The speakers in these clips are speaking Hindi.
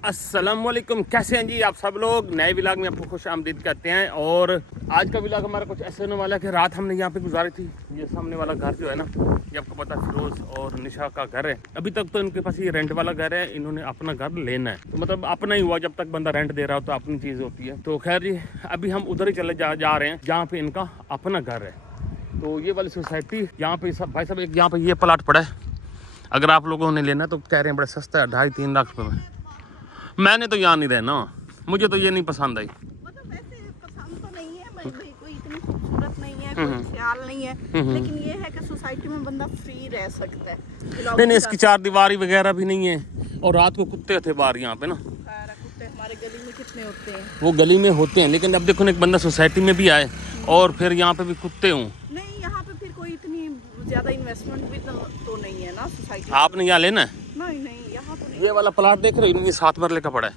अस्सलामुअलैकुम, कैसे हैं जी आप सब लोग। नए व्लॉग में आपको खुश आमदीद करते हैं। और आज का व्लॉग हमारा कुछ ऐसे होने वाला है कि रात हमने यहाँ पे गुजारी थी। ये सामने वाला घर जो है ना, ये आपको पता है फिरोज़ और निशा का घर है। अभी तक तो इनके पास ये रेंट वाला घर है, इन्होंने अपना घर लेना है, तो मतलब अपना ही हुआ। जब तक बंदा रेंट दे रहा हो तो अपनी चीज़ होती है। तो खैर जी, अभी हम उधर ही चले जा रहे हैं जहाँ पे इनका अपना घर है। तो ये वाली सोसाइटी यहाँ पे सब भाई साहब, एक यहाँ पे ये प्लाट पड़ा है। अगर आप लोगों ने लेना तो कह रहे हैं बड़ा सस्ता है, 2.5-3 लाख रुपये में। मैंने तो यहाँ नहीं रहना, मुझे तो ये नहीं पसंद आई। मतलब वैसे पसंद तो नहीं है भाई, कोई इतनी खूबसूरत नहीं है, कोई ख्याल नहीं है, लेकिन ये है कि सोसाइटी में बंदा फ्री रह सकता है। नहीं, इसकी चारदीवारी वगैरह भी नहीं है। और रात को कुत्ते थे बाहर यहाँ पे ना। कुत्ते हमारे गली में कितने होते हैं। वो गली में होते हैं, लेकिन अब देखो ना, एक बंदा सोसाइटी में भी आए और फिर यहाँ पे भी कुत्ते हों। नहीं, यहाँ पे फिर कोई इतनी ज्यादा इन्वेस्टमेंट भी तो नहीं है ना सोसाइटी। आपने यहाँ लेना है? नहीं, यहाँ तो नहीं। ये वाला प्लाट देख रहे हो, ये 7 मरले का पड़ा है।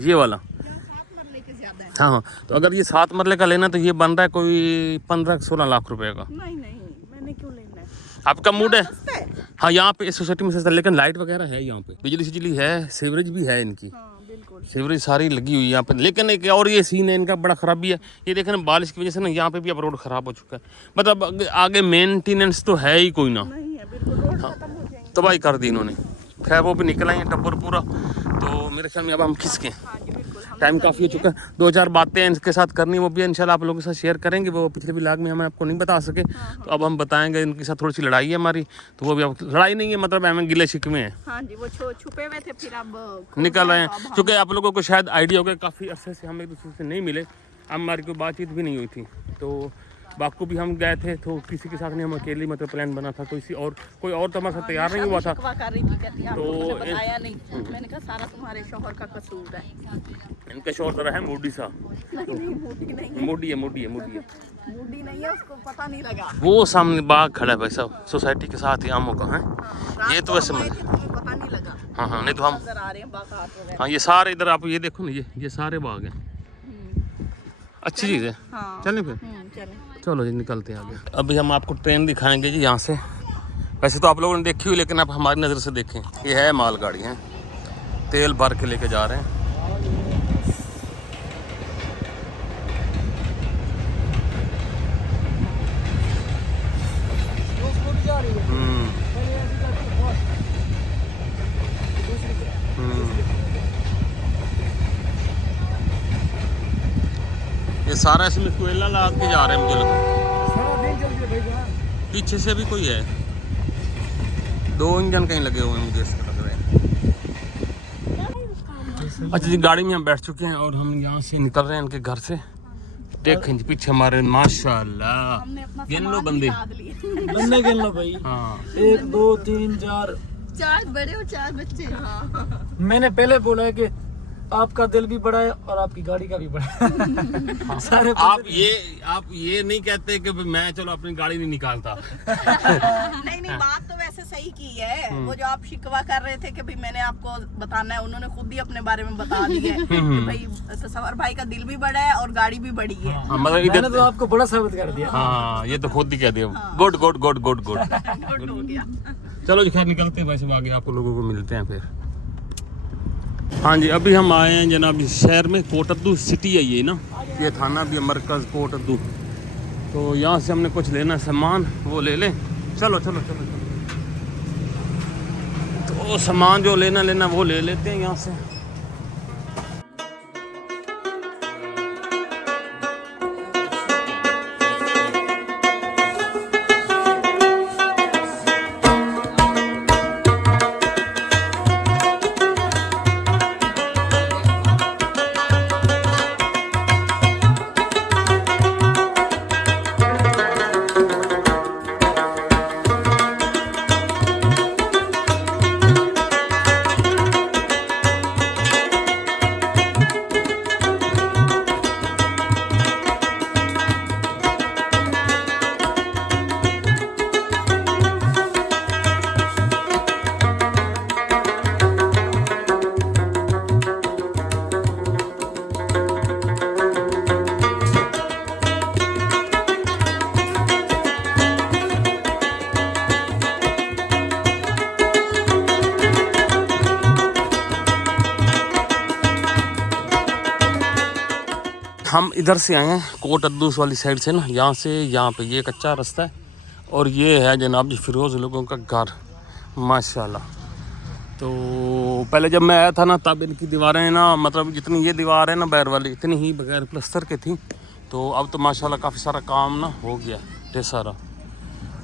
ये वाला 7 मरले के ज्यादा है। हाँ, तो अगर ये 7 मरले का लेना तो ये बन रहा है कोई 15-16 लाख रुपए का। नहीं, मैंने क्यों लेना है। आपका मूड है? सस्ता है। हाँ, यहाँ पे इस सोसाइटी में सस्ता, लेकिन लाइट वगैरह है यहाँ पे, बिजली है, सीवरेज भी है इनकी। बिल्कुल सीवरेज सारी लगी हुई है यहाँ पे। लेकिन एक और ये सीन है इनका, बड़ा खराबी है। ये देखें ना, बारिश की वजह से ना यहाँ पे भी अब रोड खराब हो चुका है। मतलब आगे मेंटेनेंस तो है ही कोई ना। नहीं है, बिल्कुल रोड खत्म हो जाएंगे। तबाही कर दी इन्होंने। खैर वो भी निकल आए हैं टप्पर पूरा। तो मेरे ख्याल में अब हम खिसकें, टाइम काफ़ी हो चुका है। 2-4 बातें इनके साथ करनी, वो भी इंशाल्लाह आप लोगों के साथ शेयर करेंगे। वो पिछले व्लॉग में हम आपको नहीं बता सके, तो अब हम बताएंगे। इनके साथ थोड़ी सी लड़ाई है हमारी, तो वो भी अब लड़ाई नहीं है, मतलब हमें गिले शिकवे हैं। हाँ जी, वो छुपे हुए थे, फिर अब निकल रहे हैं। क्योंकि आप लोगों को शायद आइडिया हो गया, काफ़ी अरसे से हम एक दूसरे से नहीं मिले, हमारी कोई बातचीत भी नहीं हुई थी। तो बाकू भी हम गए थे, तो किसी के साथ नहीं, हम अकेले मतलब प्लान बना था। कोई और तो हमारे साथ तैयार नहीं हुआ था। तो बताया नहीं, मैंने कहा सारा तुम्हारे शौहर का कसूर है। इनका शौहर जरा है मूडी सा। मूडी है। मूडी नहीं है, उसको पता नहीं लगा। वो सामने बाग खड़ा है भाई साहब, सोसाइटी के साथ ही आमों का है। ये तो वैसे पता नहीं लगा। हाँ, नहीं तो हम नजर आ रहे हैं बागात वगैरह। हाँ, ये सारे इधर आप ये देखो ना, ये सारे बाग हैं। अच्छी चीज़ है। चलें फिर? चलो जी, निकलते हैं आगे। अभी हम आपको ट्रेन दिखाएंगे जी यहाँ से। वैसे तो आप लोगों ने देखी हुई, लेकिन आप हमारी नज़र से देखें। ये है मालगाड़ी है, तेल भर के लेके जा रहे हैं। ये सारा इसमें कोयला लाद के जा रहे हैं, मुझे लगता है। पीछे से भी कोई है, 2 इंजन कहीं लगे हुए हैं, मुझे ऐसा लग रहा है। अच्छा जी, गाड़ी में हम बैठ चुके हैं और हम यहाँ से निकल रहे हैं इनके घर से। देखें जी पीछे हमारे, माशाल्लाह। गिन लो बंदे गिन लो भाई। हाँ, 1 2 3 4 बड़े और 4 बच्चे। मैंने पहले बोला है कि आपका दिल भी बड़ा है और आपकी गाड़ी का भी बड़ा है। सारे आप ये नहीं कहते कि मैं चलो अपनी गाड़ी नहीं निकालता। नहीं, बात तो वैसे सही की है। वो जो आप शिकवा कर रहे थे कि भाई मैंने आपको बताना है, उन्होंने खुद ही अपने बारे में बता दिया है कि भाई तसव्वुर भाई का दिल भी बड़ा है और गाड़ी भी बड़ी है। हाँ, मतलब मैंने तो आपको बड़ा साबित कर दिया। हाँ, ये तो खुद ही कह दिया। गुड। हो गया। चलो जी, खैर निकलते हैं। वैसे आगे आप लोगों को मिलते हैं फिर। हाँ जी, अभी हम आए हैं जनाब शहर में। कोटद्दू सिटी है ये ना, ये थाना भी है, मरकज़ कोटद्दू। तो यहाँ से हमने कुछ लेना सामान, वो ले लें। चलो। तो सामान जो लेना वो ले लेते हैं यहाँ से। हम इधर से आए हैं कोट अद्दूस वाली साइड से ना, यहाँ से यहाँ पे ये कच्चा रास्ता है और ये है जनाब जी फिरोज़ लोगों का घर माशाल्लाह। तो पहले जब मैं आया था ना तब इनकी दीवारें ना मतलब जितनी ये दीवार है ना बैर वाली इतनी ही बगैर प्लस्तर के थी। तो अब तो माशाल्लाह काफ़ी सारा काम ना हो गया ढेर सारा।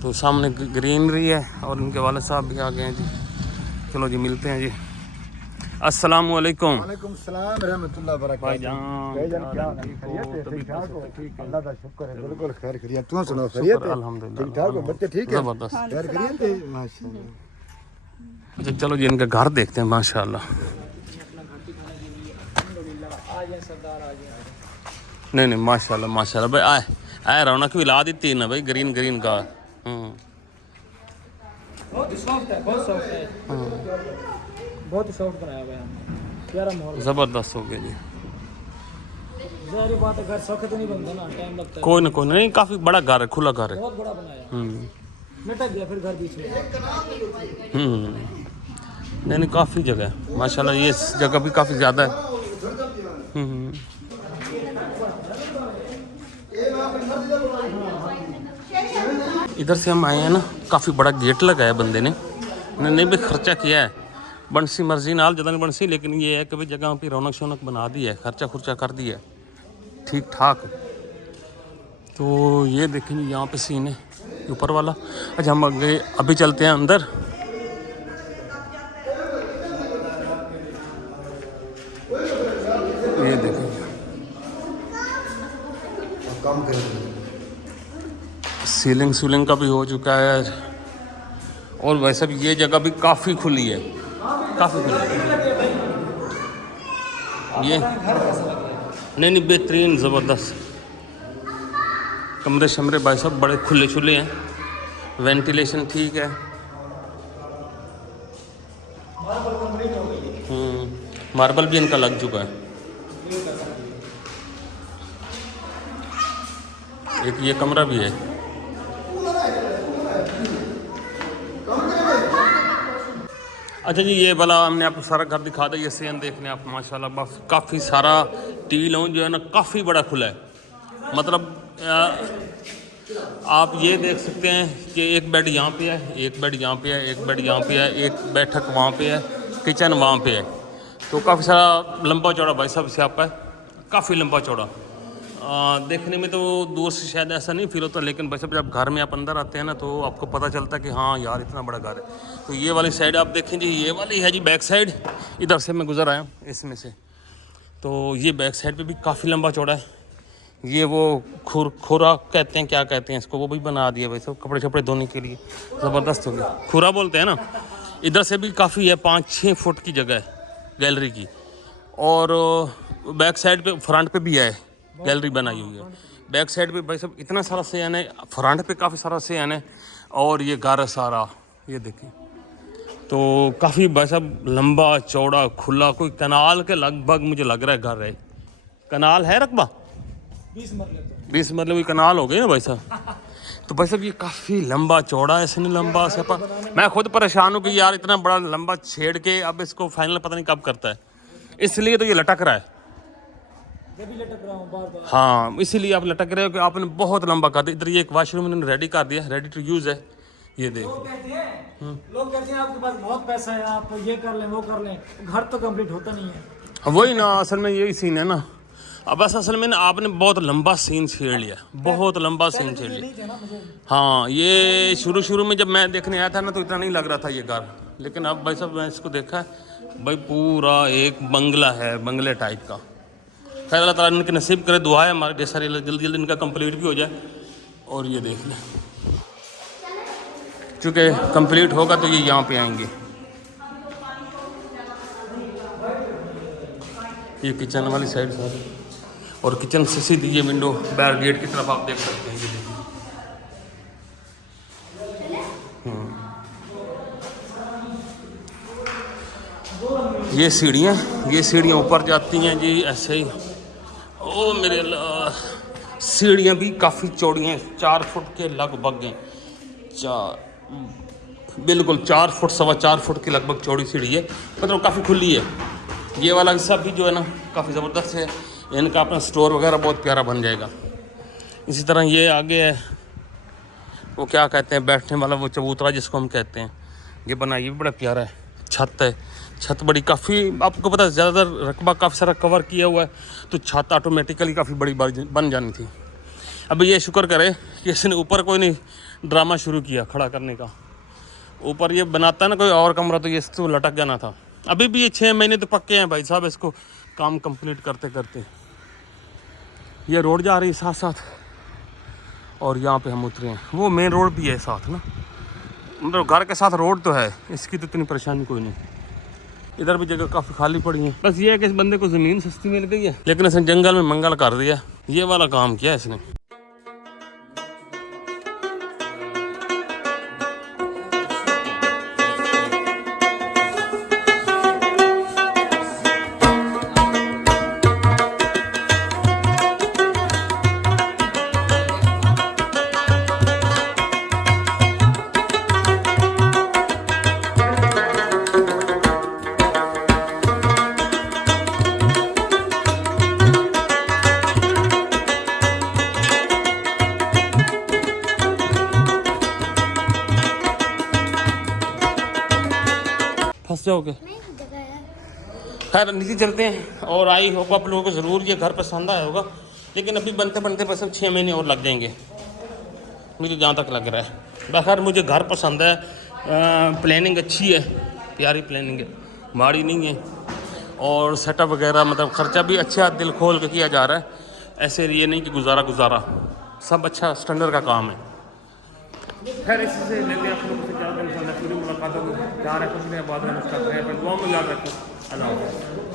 तो सामने ग्रीनरी है और इनके वाले साहब भी आ गए हैं जी। चलो जी मिलते हैं जी। अस्सलाम वालेकुम। वालेकुम सलाम रहमतुल्लाह बरकातहू। भाईजान अल्लाह का शुक्र है, बिल्कुल खैर खैरियत। तू सुनाओ खैरियत है? अल्हम्दुलिल्लाह ठीक ठाक हो? बच्चे ठीक है? ज़बरदस्त। खैर खैरियत है माशाल्लाह। अच्छा चलो जी इनका घर देखते हैं माशाल्लाह। नहीं नहीं माशाल्लाह माशाल्लाह भाई आए रौनक भी ला दी थी ना भाई ग्रीन ग्रीन का। बहुत सॉफ्ट है, बहुत सॉफ्ट है, बहुत ही सॉफ्ट बनाया हुआ है हमने, प्यारा माहौल। ज़बरदस्त हो गया जी। ज़ाहिर बात है घर सौखे तो नहीं बनता ना, टाइम लगता है। कोई ना नहीं काफ़ी बड़ा घर है, खुला घर है। बहुत बड़ा बनाया, लटक गया फिर घर बीच में। नहीं काफ़ी जगह है माशाल्लाह, ये जगह भी काफ़ी ज़्यादा है। इधर से हम आए हैं ना, काफ़ी बड़ा गेट लगाया बंदे ने, नहीं भी खर्चा किया है बंसी मर्जी नाल ज़्यादा नहीं बंसी, लेकिन ये है कि भाई जगह पे रौनक शौनक बना दी है, खर्चा खुर्चा कर दिया है ठीक ठाक। तो ये देखेंगे यहाँ पे सीन है ऊपर वाला। अच्छा हम आगे अभी चलते हैं अंदर। ये देखेंगे काम करेंगे। सीलिंग का भी हो चुका है और वैसे भी ये जगह भी काफ़ी खुली है, काफ़ी खुली है ये। नहीं बेहतरीन ज़बरदस्त कमरे शमरे भाई सब बड़े खुले खुले हैं, वेंटिलेशन ठीक है। मार्बल भी इनका लग चुका है। एक ये कमरा भी है। अच्छा जी ये वाला हमने आपको सारा घर दिखा दिया, ये सीन देखने आप माशाल्लाह बस काफ़ी सारा टीवी लाउंज जो है ना काफ़ी बड़ा खुला है। मतलब आप ये देख सकते हैं कि एक बेड यहाँ पे है, एक बेड यहाँ पे है, एक बेड यहाँ पे है, एक बैठक वहाँ पे है, किचन वहाँ पे है। तो काफ़ी सारा लंबा चौड़ा भाई साहब से आपका है, काफ़ी लंबा चौड़ा। देखने में तो दूर से शायद ऐसा नहीं फील होता, लेकिन भाई साहब जब घर में आप अंदर आते हैं ना तो आपको पता चलता है कि हाँ यार इतना बड़ा घर है। तो ये वाली साइड आप देखें जी, ये वाली है जी बैक साइड, इधर से मैं गुजर आया हूँ इसमें से। तो ये बैक साइड पे भी काफ़ी लंबा चौड़ा है। ये वो खुरा कहते हैं, क्या कहते हैं इसको, वो भी बना दिया भाई साहब कपड़े शपड़े धोने के लिए, ज़बरदस्त हो गया। खुरा बोलते हैं ना। इधर से भी काफ़ी है, 5-6 फुट की जगह है गैलरी की। और बैक साइड पे फ्रंट पे भी है गैलरी बनाई हुई है। बैक साइड पे भाई साहब इतना सारा सेन है, फ्रंट पे काफ़ी सारा सेन है और ये घर है सारा, ये देखिए। तो काफ़ी भाई साहब लंबा चौड़ा खुला, कोई कनाल के लगभग मुझे लग रहा है घर है। कनाल है रकबा 20 मरले हुई कनाल हो गई ना भाई साहब। तो भाई साहब ये काफ़ी लंबा चौड़ा है, ऐसे नहीं लंबा से मैं खुद परेशान हूँ कि यार इतना बड़ा लंबा छेड़ के अब इसको फाइनल पता नहीं कब करता है, इसलिए तो ये लटक रहा है। हाँ इसीलिए आप लटक रहे हो कि आपने बहुत लंबा कर दिया। इधर ये एक वॉशरूम इन्होंने रेडी कर दिया, रेडी टू यूज़ है। ये देखो लोग कहते हैं आपके पास बहुत पैसा है, आप ये कर लें वो कर लें, घर तो कंप्लीट होता नहीं है। वही ना, असल में यही सीन है ना। अब बस असल में ना आपने बहुत लंबा सीन छेड़ लिया, बहुत लंबा सीन छेड़ लिया। हाँ ये शुरू में जब मैं देखने आया था ना तो इतना नहीं लग रहा था ये घर, लेकिन अब भाई साहब मैं इसको देखा है भाई पूरा एक बंगला है, बंगले टाइप का। खैर अल्लाह ताला इनके नसीब करे, दुआ है हमारे ढेर सारी जल्दी जल्दी इनका कंप्लीट भी हो जाए। और ये देख लें चूँकि कंप्लीट होगा तो ये यहाँ पे आएंगे। ये किचन वाली साइड सारी, और किचन से सीधी ये विंडो बैर गेट की तरफ आप देख सकते हैं। ये सीढ़ियाँ ऊपर जाती हैं जी ऐसे ही। ओ मेरे अल्लाह, सीढ़ियाँ भी काफ़ी चौड़ी हैं, 4 फुट के लगभग हैं, बिल्कुल 4 फुट 4.25 फुट की लगभग चौड़ी सीढ़ी है, मतलब काफ़ी खुली है। ये वाला हिस्सा भी जो है ना काफ़ी ज़बरदस्त है। इनका अपना स्टोर वगैरह बहुत प्यारा बन जाएगा। इसी तरह ये आगे है वो क्या कहते हैं बैठने वाला वो चबूतरा जिसको हम कहते हैं, ये बना, ये भी बड़ा प्यारा है। छत है, छत बड़ी काफ़ी, आपको पता है ज़्यादातर रकबा काफ़ी सारा कवर किया हुआ है तो छत ऑटोमेटिकली काफ़ी बड़ी बन जानी थी। अब ये शुक्र करे कि इसने ऊपर कोई नहीं ड्रामा शुरू किया खड़ा करने का। ऊपर ये बनाता ना कोई और कमरा तो ये तो लटक जाना था। अभी भी ये 6 महीने तो पक्के हैं भाई साहब इसको काम कंप्लीट करते करते। ये रोड जा रही है साथ साथ और यहाँ पे हम उतरे हैं, वो मेन रोड भी है साथ ना, मतलब घर के साथ रोड तो है, इसकी तो इतनी परेशानी कोई नहीं। इधर भी जगह काफ़ी खाली पड़ी है, बस ये है कि इस बंदे को ज़मीन सस्ती मिल गई है लेकिन इसने जंगल में मंगल कर दिया, ये वाला काम किया इसने। फंस जाओगे। खैर नीचे चलते हैं और आई होगा आप लोगों को ज़रूर ये घर पसंद आया होगा, लेकिन अभी बनते बनते बस 6 महीने और लग जाएंगे मुझे जहाँ तक लग रहा है। बखैर मुझे घर पसंद है, प्लानिंग अच्छी है, प्यारी प्लानिंग है, माड़ी नहीं है और सेटअप वगैरह मतलब ख़र्चा भी अच्छा दिल खोल के किया जा रहा है, ऐसे ये नहीं कि गुजारा सब अच्छा स्टैंडर्ड का काम है। खैर इसी से लेते हैं आप लोगों से क्या पूरी मुलाकातों को जा रहे हैं, कुछ नहीं बाद में दुआ में याद रखो। अल्लाह हाफ़िज़।